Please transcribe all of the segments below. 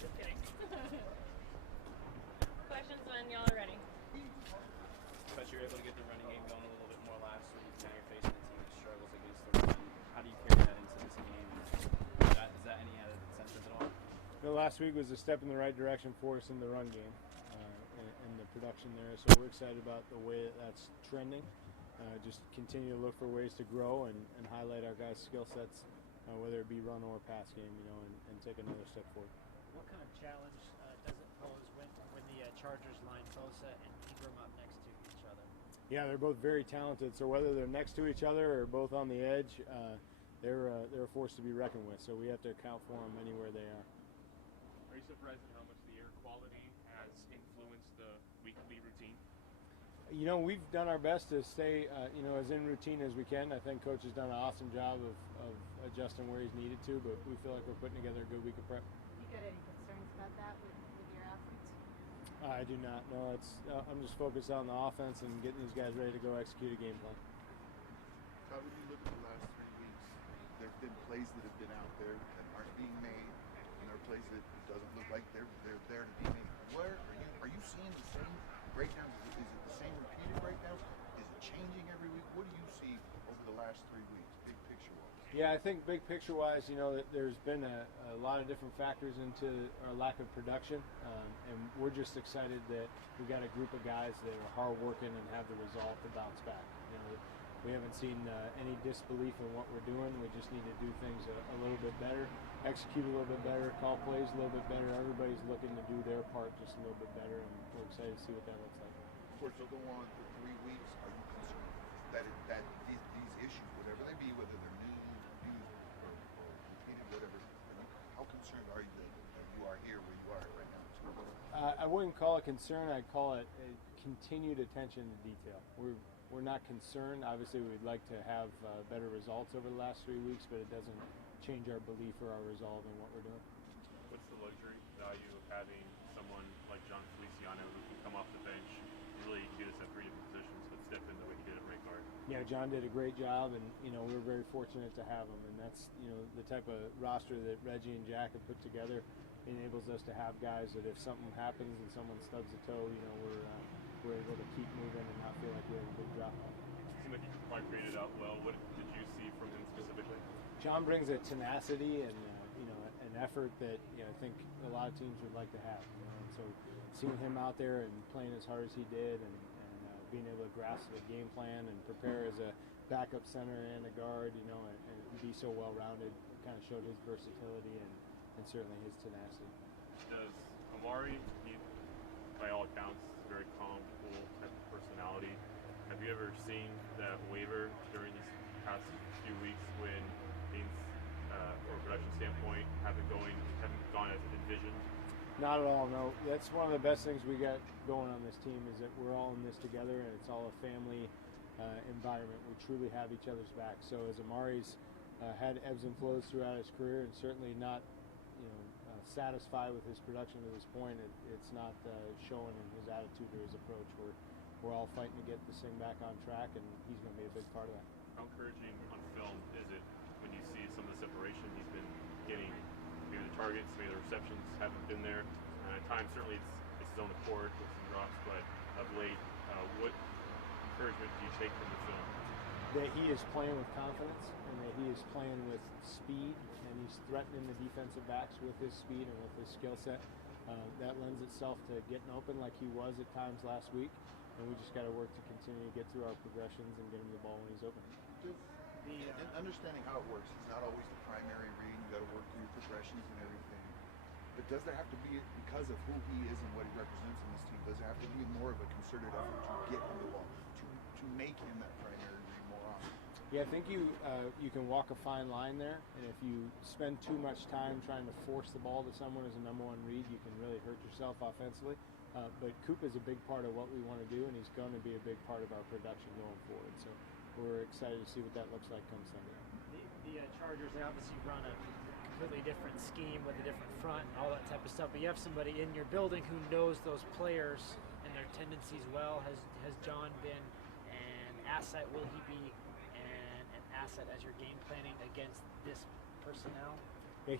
Just kidding. Questions when y'all are ready. But you're able to get the running game going a little bit more last week. Now you're facing a team that struggles against the run. How do you carry that into this game? Is that any added incentive at all? The last week was a step in the right direction for us in the run game and the production there. So we're excited about the way that's trending. Just continue to look for ways to grow and highlight our guys' skill sets, whether it be run or pass game, and take another step forward. What kind of challenge does it pose when the Chargers line Bosa and Ingram up next to each other? Yeah, they're both very talented. So whether they're next to each other or both on the edge, they're a force to be reckoned with. So we have to account for them anywhere they are. Are you surprised at how much the air quality has influenced the weekly routine? You know, we've done our best to stay, as in routine as we can. I think Coach has done an awesome job of adjusting where he's needed to, but we feel like we're putting together a good week of prep. You got any concerns about that with your athletes? I do not. No, I'm just focused on the offense and getting these guys ready to go execute a game plan. Todd, when you look at the last 3 weeks, there have been plays that have been out there that aren't being made, and there are plays that it doesn't look like they're there to be made. Where are you seeing the same breakdowns? Is it the same repeated breakdowns? Is it changing every week? What do you see over the last 3 weeks, big picture-wise? Yeah, I think big picture-wise, that there's been a lot of different factors into our lack of production, and we're just excited that we got a group of guys that are hard-working and have the resolve to bounce back. We haven't seen any disbelief in what we're doing. We just need to do things a little bit better, execute a little bit better, call plays a little bit better. Everybody's looking to do their part just a little bit better, and we're excited to see what that looks like. Of course, they'll go on for 3 weeks. Are you concerned that these issues, whatever they be, whether they're new, or repeated, whatever, how concerned are you that you are here where you are right now? I wouldn't call it concern. I'd call it a continued attention to detail. We're not concerned. Obviously, we'd like to have better results over the last 3 weeks, but it doesn't change our belief or our resolve in what we're doing. What's the luxury value of having someone like John Feliciano who can come off the bench and really get us at 3 different positions, but step in the way he did at right guard? Yeah, John did a great job, and we're very fortunate to have him. And that's the type of roster that Reggie and Jack have put together enables us to have guys that if something happens and someone stubs a toe, we're able to keep moving and not feel like we have a big drop off. It seemed like he probably graded out well. What did you see from him specifically? John brings a tenacity and an effort that I think a lot of teams would like to have. And so seeing him out there and playing as hard as he did and being able to grasp the game plan and prepare as a backup center and a guard, and be so well-rounded, kind of showed his versatility and certainly his tenacity. Does Amari, by all accounts, very calm, cool type of personality. Have you ever seen that waver during these past few weeks when things, from a production standpoint, haven't gone as envisioned? Not at all, no. That's one of the best things we got going on this team is that we're all in this together and it's all a family environment. We truly have each other's back. So as Amari's had ebbs and flows throughout his career and certainly not satisfied with his production to this point, it's not showing in his attitude or his approach. We're all fighting to get this thing back on track, and he's going to be a big part of that. How encouraging on film is it when you see some of the separation he's been getting? Maybe the targets, maybe the receptions haven't been there. At times, certainly it's his own accord with some drops, but of late, what encouragement do you take from the film? That he is playing with confidence and that he is playing with speed and he's threatening the defensive backs with his speed and with his skill set. That lends itself to getting open like he was at times last week, and we just got to work to continue to get through our progressions and get him the ball when he's open. Understanding how it works, he's not always the primary read. You got to work through your progressions and everything. But does there have to be, because of who he is and what he represents in this team, does there have to be more of a concerted effort to get him the ball, to make him that primary read more often? Yeah, I think you can walk a fine line there, and if you spend too much time trying to force the ball to someone as a number one read, you can really hurt yourself offensively. But Coop is a big part of what we want to do, and he's going to be a big part of our production going forward. So we're excited to see what that looks like come Sunday. The Chargers, they obviously run a completely different scheme with a different front and all that type of stuff, but you have somebody in your building who knows those players and their tendencies well. Has John been an asset? Will he be an asset as you're game planning against this personnel? Yeah,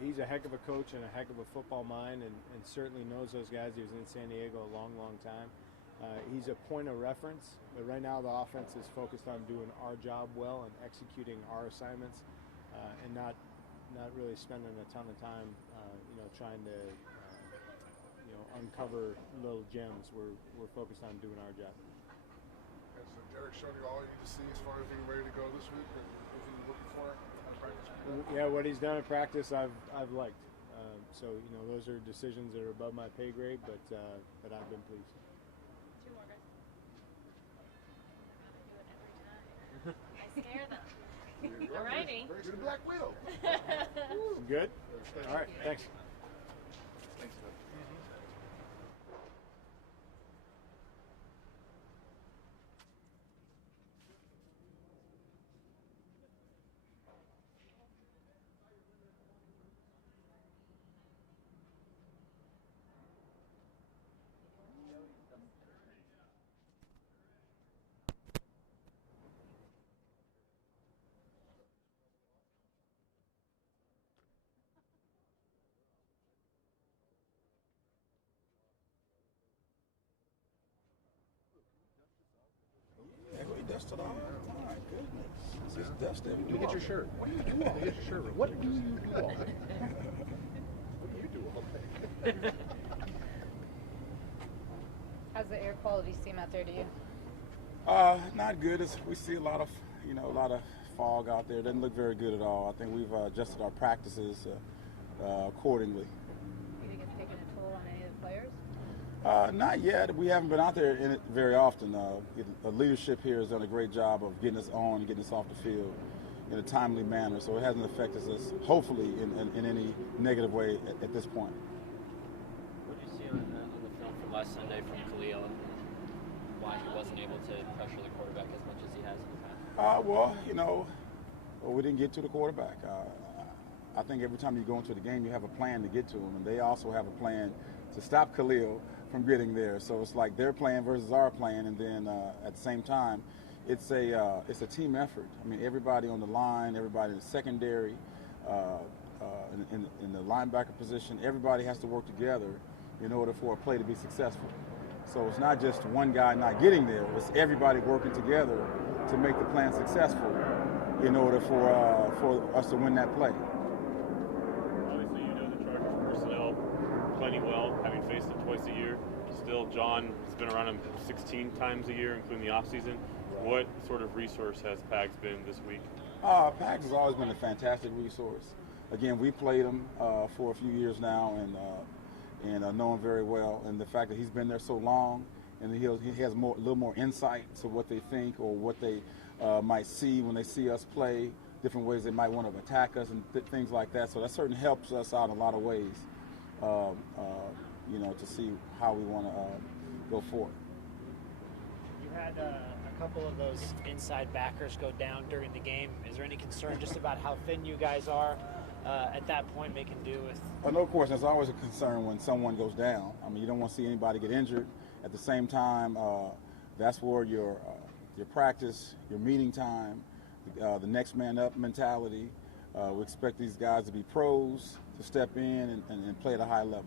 he's a heck of a coach and a heck of a football mind, and certainly knows those guys. He was in San Diego a long, long time. He's a point of reference, but right now the offense is focused on doing our job well and executing our assignments, and not really spending a ton of time, trying to uncover little gems. We're focused on doing our job. Okay, so Derek showed you all you need to see as far as being ready to go this week, and what you're looking for at practice. Yeah, what he's done at practice, I've liked. So those are decisions that are above my pay grade, but I've been pleased. 2 more guys. Do it every time. I scare them. Alrighty. You're the Black Widow. Good? All right, thanks. Thanks, Todd. He dusted off. My goodness. It's dusted. Let me get your shirt. What do you do all day? Get your shirt. What do you do all day? What do you do all day? How's the air quality seem out there to you? Not good. We see a lot of fog out there. It doesn't look very good at all. I think we've adjusted our practices accordingly. You think it's taken a toll on any of the players? Not yet. We haven't been out there in it very often. The leadership here has done a great job of getting us on and getting us off the field in a timely manner, so it hasn't affected us, hopefully, in any negative way at this point. What did you see on the film from last Sunday from Calif? Why he wasn't able to pressure the quarterback as much as he has in the past? We didn't get to the quarterback. I think every time you go into the game, you have a plan to get to him, and they also have a plan to stop Calif from getting there. So it's like their plan versus our plan, and then at the same time, it's a team effort. I mean, everybody on the line, everybody in the secondary, in the linebacker position, everybody has to work together in order for a play to be successful. So it's not just one guy not getting there, it's everybody working together to make the plan successful in order for us to win that play. Obviously, you know the Chargers personnel plenty well, having faced them twice a year. Still, John has been around them 16 times a year, including the offseason. What sort of resource has Pags been this week? Pags has always been a fantastic resource. Again, we played him for a few years now, and know him very well. And the fact that he's been there so long, and he has a little more insight to what they think or what they might see when they see us play, different ways they might want to attack us and things like that. So that certainly helps us out in a lot of ways, to see how we want to go forward. You had a couple of those inside backers go down during the game. Is there any concern just about how thin you guys are at that point making do with? No question. There's always a concern when someone goes down. I mean, you don't want to see anybody get injured. At the same time, that's where your practice, your meeting time, the next man up mentality. We expect these guys to be pros, to step in and play at a high level.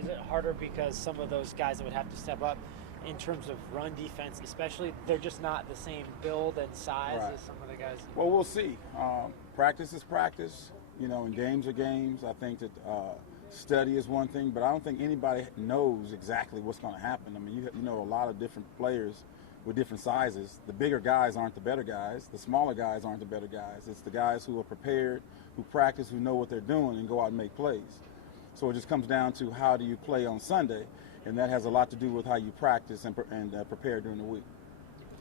Is it harder because some of those guys that would have to step up in terms of run defense, especially, they're just not the same build and size as some of the guys? Well, we'll see. Practice is practice, and games are games. I think that study is one thing, but I don't think anybody knows exactly what's going to happen. I mean, you know a lot of different players with different sizes. The bigger guys aren't the better guys. The smaller guys aren't the better guys. It's the guys who are prepared, who practice, who know what they're doing, and go out and make plays. So it just comes down to how do you play on Sunday, and that has a lot to do with how you practice and prepare during the week.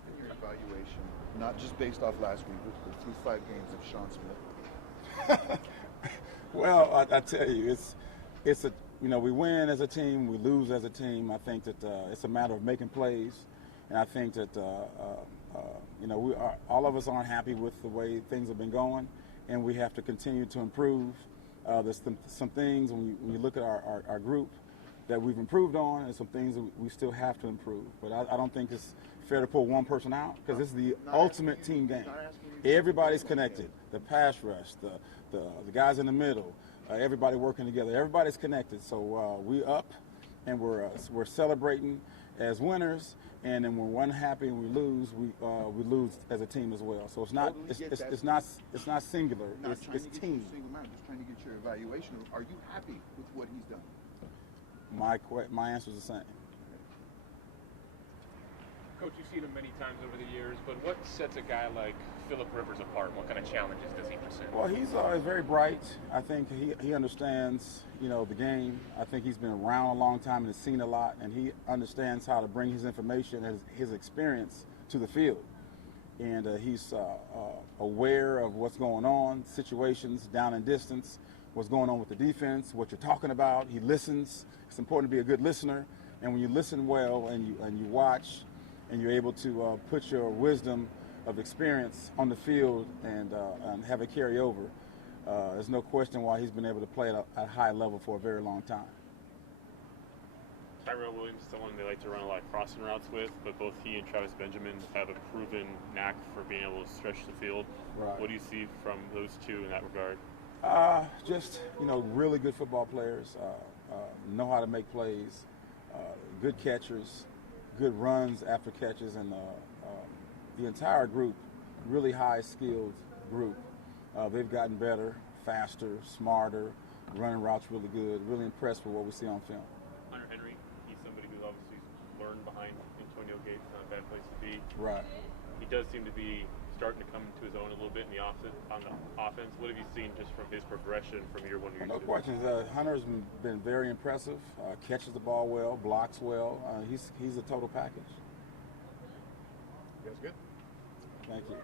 In your evaluation, not just based off last week, but through 5 games of Sean Smith. Well, I tell you, it's we win as a team, we lose as a team. I think that it's a matter of making plays, and I think that all of us aren't happy with the way things have been going, and we have to continue to improve. There's some things when you look at our group that we've improved on, and some things that we still have to improve. But I don't think it's fair to pull one person out? Because this is the Not ultimate asking you- team game. not asking you to- Everybody's connected. The pass rush, the guys in the middle, everybody working together. Everybody's connected. So we up, and we're celebrating as winners. And then when we're unhappy and we lose as a team as well. So it's not Totally get that. it's not singular. Not It's trying to get you team. a single man. Just trying to get your evaluation of, are you happy with what he's done? My answer is the same. Coach, you've seen him many times over the years, but what sets a guy like Phillip Rivers apart? What kind of challenges does he present? Well, he's very bright. I think he understands, the game. I think he's been around a long time and has seen a lot, and he understands how to bring his information and his experience to the field. And he's aware of what's going on, situations, down and distance, what's going on with the defense, what you're talking about. He listens. It's important to be a good listener, and when you listen well and you watch, and you're able to put your wisdom of experience on the field and have it carry over, there's no question why he's been able to play at a high level for a very long time. Tyrell Williams is someone they like to run a lot of crossing routes with, but both he and Travis Benjamin have a proven knack for being able to stretch the field. Right. What do you see from those two in that regard? Just, really good football players, know how to make plays, good catchers, good runs after catches, and the entire group, really high-skilled group. They've gotten better, faster, smarter, running routes really good. Really impressed with what we see on film. Hunter Henry, he's somebody who obviously learned behind Antonio Gates, not a bad place to be. Right. He does seem to be starting to come to his own a little bit on the offense. What have you seen just from his progression from year one to year No two? questions. Hunter's been very impressive. Catches the ball well, blocks well. He's a total package. You guys good? Thank you.